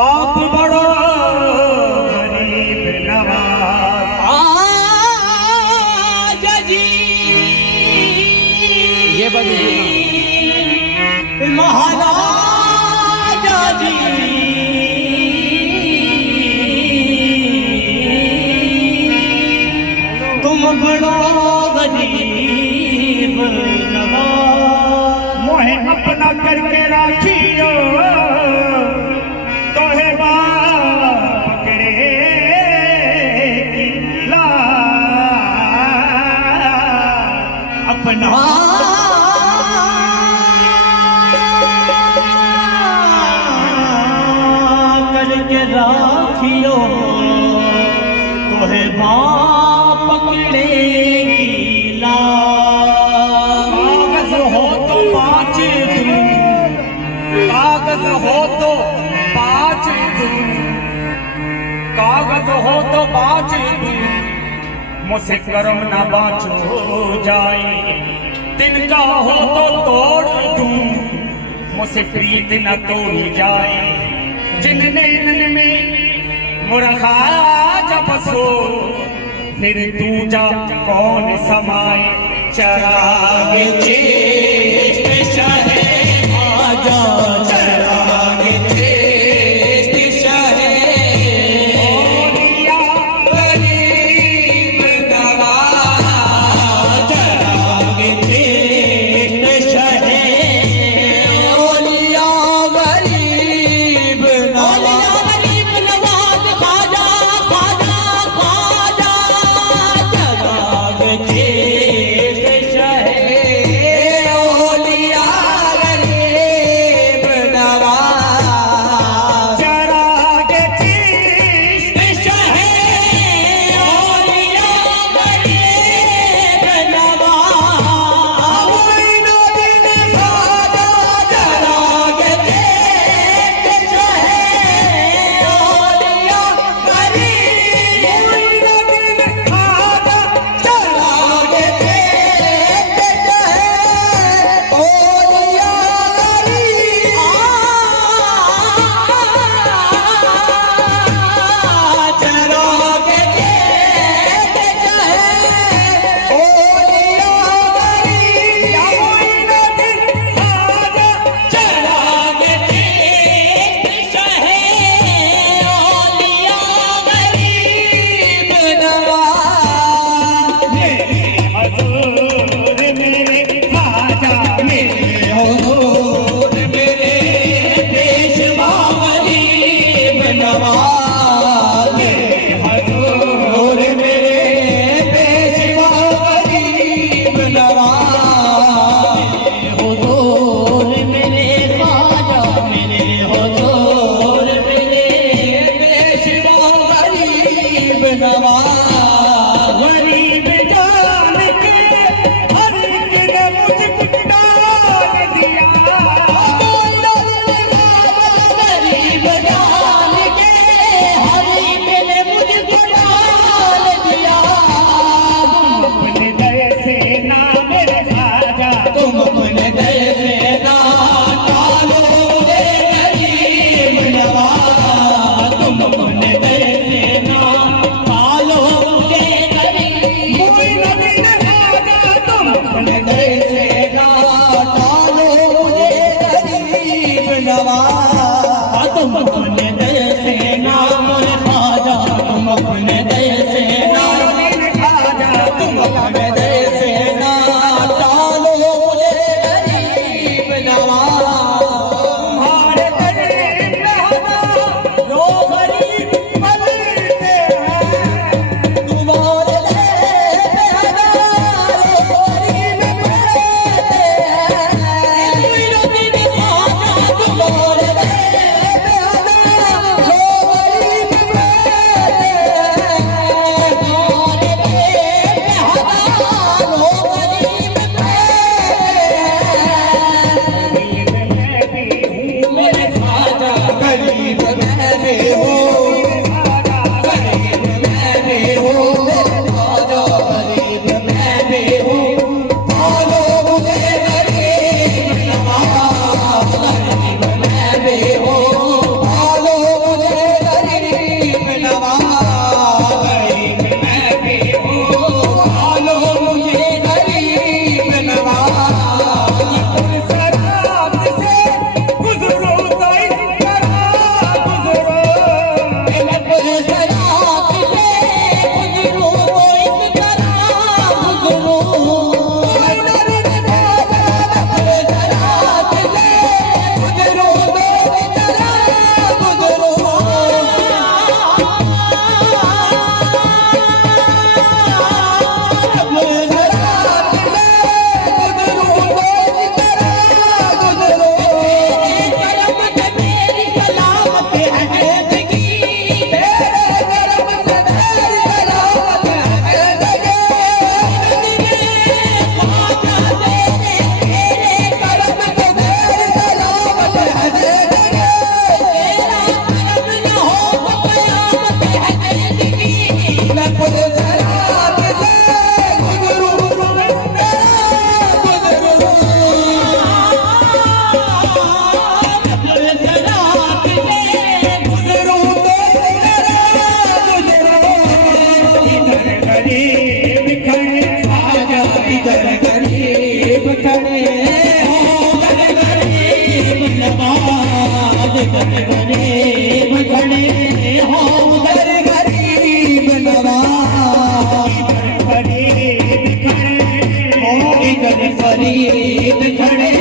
आप बड़ो गरीब नवाज आजा जी ये महाराजा जी तुम बड़ो गरीब नवाज मोहे अपना करके राखियो अपना करके राखियो तोहे बाप पकड़ेगी ला कागज हो तो पाँच दूं कागज हो तो पाँच दूं कागज हो तो पाँच दूं मुझसे कर्म न बाँचो जाए तिनका हो तो तोड़ दूं मुझसे प्रीत न तोड़ी जाए जिनने में मुरखा जब बसो फिर तू जा कौन समाए चराग चेष्ट शहे आजा चराग चेष्ट शहे तुम अपने दर से नाम खाजा तुम अपने दर से नाम खाजा तुम अपने दर से नाम गरीब खड़े हो दर गरीब नवाज दर गरीब खड़े हो दर गरीब नवाज गरीब खड़े हो इधर गरीब खड़े